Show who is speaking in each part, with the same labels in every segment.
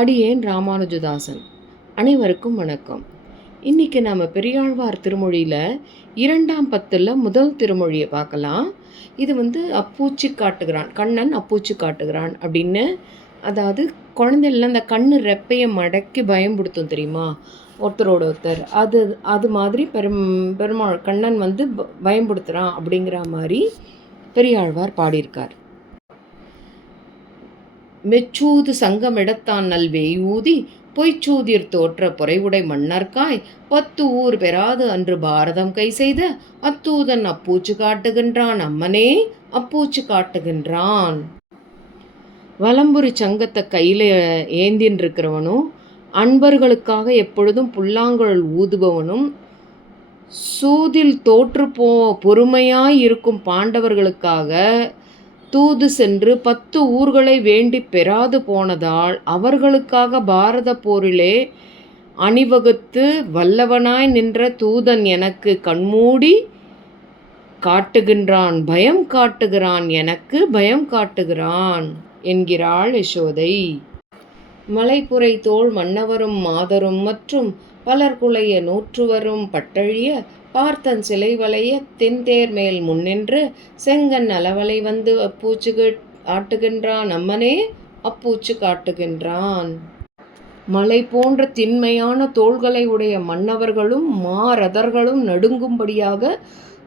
Speaker 1: அடியேன் ராமானுஜதாசன். அனைவருக்கும் வணக்கம். இன்றைக்கி நம்ம பெரியாழ்வார் திருமொழியில் இரண்டாம் பத்தில் முதல் திருமொழியை பார்க்கலாம். இது வந்து அப்பூச்சி காட்டுகிறான் கண்ணன் அப்பூச்சி காட்டுகிறான் அப்படின்னு. அதாவது குழந்தைல அந்த கண்ணு ரெப்பையை மடக்கி பயம்படுத்தும் தெரியுமா? ஒருத்தரோட ஒருத்தர். அது அது மாதிரி பெரும் பெருமாள் கண்ணன் வந்து ப- பயம்படுத்துகிறான் அப்படிங்கிற மாதிரி பெரியாழ்வார் பாடியிருக்கார். மெச்சூது சங்கமிடத்தான் நல்வேயூதி பொய்ச்சூதிர் தோற்ற பொறைவுடை மன்னர்காய் பத்து ஊர் பெறாது அன்று பாரதம் கை செய்த அத்தூதன் அப்பூச்சு காட்டுகின்றான் அம்மனே அப்பூச்சு காட்டுகின்றான். வலம்புரி சங்கத்தை கையில் ஏந்தின் இருக்கிறவனும் அன்பர்களுக்காக எப்பொழுதும் புல்லாங்குழல் ஊதுபவனும் சூதில் தோற்று போ பொறுமையாய் இருக்கும் பாண்டவர்களுக்காக தூது சென்று பத்து ஊர்களை வேண்டி பெறாது போனதால் அவர்களுக்காக பாரத போரிலே அணிவகுத்து வல்லவனாய் நின்ற தூதன் எனக்கு கண்மூடி காட்டுகின்றான் பயம் காட்டுகிறான் எனக்கு பயம் காட்டுகிறான் என்கிறாள் யசோதை. மலைப்புரை தோல் மன்னவரும் மாதரும் மற்றும் பலர் குலைய நூற்றுவரும் பட்டழிய பார்த்தன் சிலை வளைய தென்தேர் மேல் முன்னின்று செங்கன் அளவலை வந்து அப்பூச்சு ஆட்டுகின்றான் அம்மனே அப்பூச்சு காட்டுகின்றான். மலை போன்ற திண்மையான தோள்களை உடைய மன்னவர்களும் மாரதர்களும் நடுங்கும்படியாக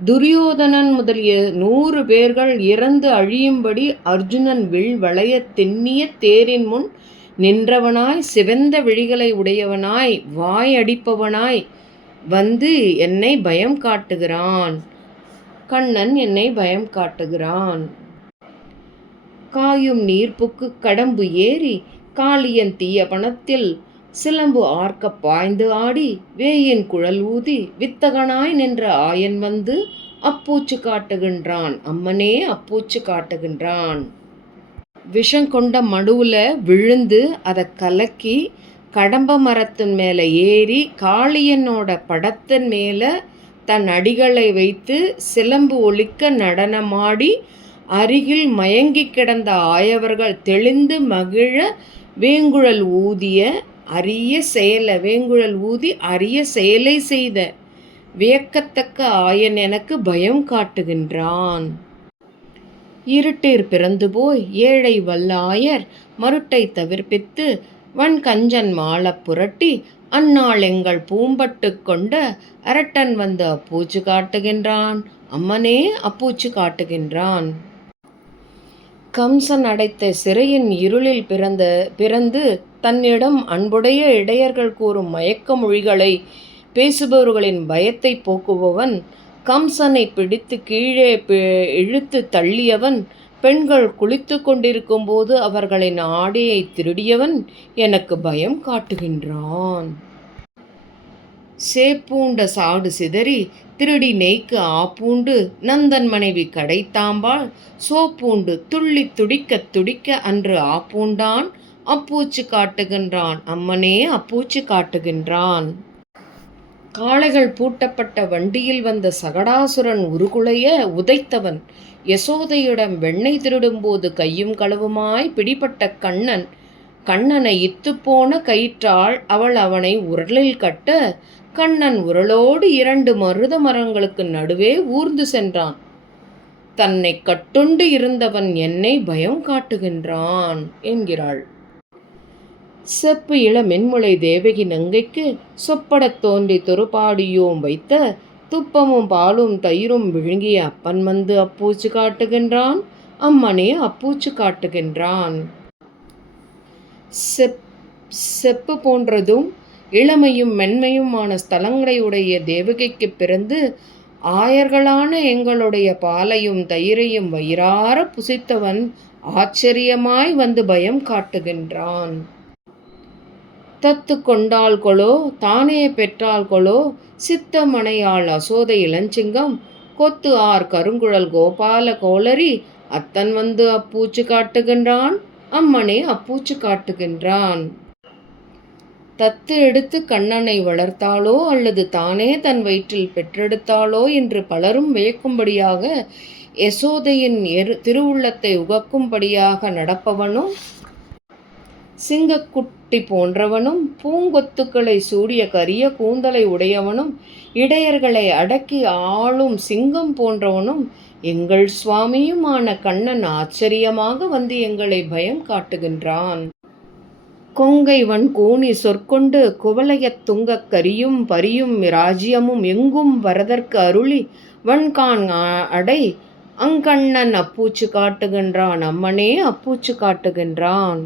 Speaker 1: துரியோதனன் முதலிய நூறு பேர்கள் இறந்து அழியும்படி அர்ஜுனன் வில் வளைய தென்னிய தேரின் முன் நின்றவனாய் சிவந்த விழிகளை உடையவனாய் வாய் அடிப்பவனாய் வந்து என்னை பயம் காட்டுகிறான். கண்ணன் என்னை பயம் காட்டுகிறான். காயும் நீர்ப்புக்கு கடம்பு ஏறி காளியன் தீய பணத்தில் சிலம்பு ஆர்க்க பாய்ந்து ஆடி வேயின் குழல் ஊதி வித்தகனாய் நின்ற ஆயன் வந்து அப்பூச்சு காட்டுகின்றான். அம்மனே அப்பூச்சு காட்டுகின்றான். விஷம் கொண்ட மடுவில் விழுந்து அதை கலக்கி கடம்ப மரத்தின் மேலே ஏறி காளியனோட படத்தின் மேலே தன் அடிகளை வைத்து சிலம்பு ஒலிக்க நடனமாடி அருகில் மயங்கி கிடந்த ஆயவர்கள் தெளிந்து மகிழ வேங்குழல் ஊதிய அரிய செயலை வேங்குழல் ஊதி அரிய செயலை செய்த. வியக்கத்தக்க ஆயன் எனக்கு பயம் காட்டுகின்றான். இருட்டீர் பிறந்து போய் ஏழை வல்லாயர் மருட்டை தவிர்ப்பித்து வன் கஞ்சன் மாலப் புரட்டி அந்நாள் எங்கள் பூம்பட்டு கொண்ட அரட்டன் வந்து அப்பூச்சு காட்டுகின்றான். அம்மனே அப்பூச்சு காட்டுகின்றான். கம்சன் அடைத்த சிறையின் இருளில் பிறந்த பிறந்து தன்னிடம் அன்புடைய இடையர்கள் கூறும் மயக்க மொழிகளை பேசுபவர்களின் பயத்தை போக்குபவன் கம்சனை பிடித்து கீழே இழுத்து தள்ளியவன் பெண்கள் குளித்து கொண்டிருக்கும் போது அவர்களின் ஆடையை திருடியவன் எனக்கு பயம் காட்டுகின்றான். சேப்பூண்ட சாடு சிதறி திருடி நெய்க்கு ஆப்பூண்டு நந்தன் மனைவி கடைத்தாம்பாள் சோப்பூண்டு துள்ளி துடிக்க துடிக்க அன்று ஆப்பூண்டான் அப்பூச்சு காட்டுகின்றான் அம்மனே அப்பூச்சு காட்டுகின்றான். காளைகள் பூட்டப்பட்ட வண்டியில் வந்த சகடாசுரன் உருகுலைய உதைத்தவன். யசோதையிடம் வெண்ணெய் திருடும்போது கையும் களவுமாய் பிடிபட்ட கண்ணன். கண்ணனை இத்துப்போன கயிற்றால் அவள் அவனை உரலில் கட்ட கண்ணன் உரலோடு இரண்டு மருத மரங்களுக்கு நடுவே ஊர்ந்து சென்றான். தன்னை கட்டுண்டு இருந்தவன் என்னை பயம் காட்டுகின்றான் என்கிறாள். செப்பு இள மென்முளை தேவகி நங்கைக்கு சொப்படத் தோன்றி தொறுபாடியோம் வைத்த துப்பமும் பாலும் தயிரும் விழுங்கிய அப்பன் வந்து அப்பூச்சு காட்டுகின்றான். அம்மனே அப்பூச்சு காட்டுகின்றான். செப் செப்பு போன்றதும் இளமையும் மென்மையுமான ஸ்தலங்களை உடைய தேவகிக்கு பிறந்து ஆயர்களான எங்களுடைய பாலையும் தயிரையும் வயிறார புசித்தவன் ஆச்சரியமாய் வந்து பயம் காட்டுகின்றான். தத்து கொண்டாள்களோ தானே பெற்றாள்களோ சித்தமனையாள் அசோதை இளஞ்சிங்கம் கொத்து ஆர் கருங்குழல் கோபால கோளரி அத்தன் வந்து அப்பூச்சு காட்டுகின்றான் அம்மனே அப்பூச்சு காட்டுகின்றான். தத்து எடுத்து கண்ணனை வளர்த்தாளோ அல்லது தானே தன் வயிற்றில் பெற்றெடுத்தாளோ என்று பலரும் வியக்கும்படியாக யசோதையின் எரு திருவுள்ளத்தை உகக்கும்படியாக நடப்பவனும் சிங்கக்குட்டி போன்றவனும் பூங்கொத்துக்களை சூடிய கரிய கூந்தலை உடையவனும் இடையர்களை அடக்கி ஆளும் சிங்கம் போன்றவனும் எங்கள் சுவாமியுமான கண்ணன் ஆச்சரியமாக வந்து எங்களை பயம் காட்டுகின்றான். கொங்கை வன் கூனி சொற்கொண்டு குவளையத் துங்கக் கரியும் பரியும் ராஜ்யமும் எங்கும் வரதற்கு அருளி வன்கான் அடை அங்கண்ணன் அப்பூச்சு காட்டுகின்றான் அம்மனே அப்பூச்சு காட்டுகின்றான்.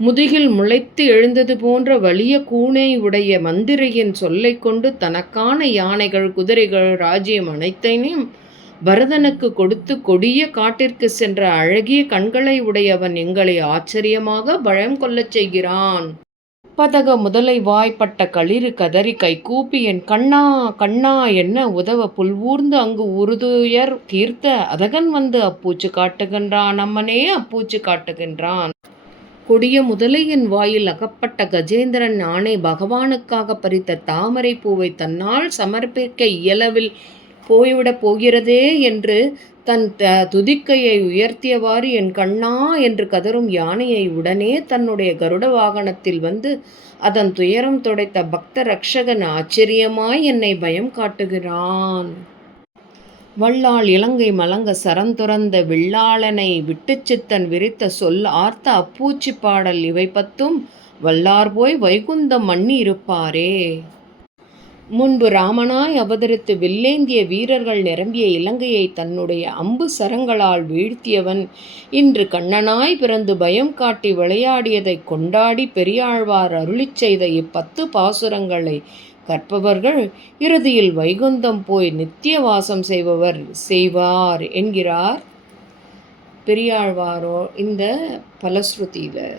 Speaker 1: முதுகில் முளைத்து எழுந்தது போன்ற வலிய கூனை உடைய மந்திரையின் சொல்லை கொண்டு தனக்கான யானைகள் குதிரைகள் ராஜ்யம் அனைத்தையும் பரதனுக்கு கொடுத்து கொடிய காட்டிற்கு சென்ற அழகிய கண்களை உடையவன் எங்களை ஆச்சரியமாக பழம் கொள்ளச் செய்கிறான். பதக முதலை வாய்ப்பட்ட களிறு கதறி கை கூப்பி என் கண்ணா கண்ணா என்ன உதவ புல்வூர்ந்து அங்கு உருதுயர் தீர்த்த அதகன் வந்து அப்பூச்சு காட்டுகின்றான் அம்மனே அப்பூச்சு காட்டுகின்றான். கொடிய முதலையின் வாயில் அகப்பட்ட கஜேந்திரன் ஆணை பகவானுக்காக பறித்த தாமரை பூவை தன்னால் சமர்ப்பிக்க இயலவில் போய்விடப் போகிறதே என்று தன் த துதிக்கையை உயர்த்தியவாறு என் கண்ணா என்று கதரும் யானையை உடனே தன்னுடைய கருட வாகனத்தில் வந்து அதன் துயரம் துடைத்த பக்த ரக்ஷகன் ஆச்சரியமாய் என்னை பயம் காட்டுகிறான். வள்ளாள் இலங்கை மலங்க சரந்துறந்த வில்லாளனை விட்டுச் சித்தன் விரித்த சொல் ஆர்த்த அப்பூச்சி பாடல் இவை பத்தும். வல்லார் போய் வைகுந்தம் மண்ணி இருப்பாரே. முன்பு ராமனாய் அவதரித்து வில்லேந்திய வீரர்கள் நிரம்பிய இலங்கையை தன்னுடைய அம்பு சரங்களால் வீழ்த்தியவன் இன்று கண்ணனாய் பிறந்து பயம் காட்டி விளையாடியதை கொண்டாடி பெரியாழ்வார் அருளிச் செய்த இப்பத்து பாசுரங்களை கற்பவர்கள் இறுதியில் வைகுந்தம் போய் நித்திய வாசம் செய்பவர் செய்வார் என்கிறார் பெரியாழ்வாரோ இந்த பலஸ்ருதியில்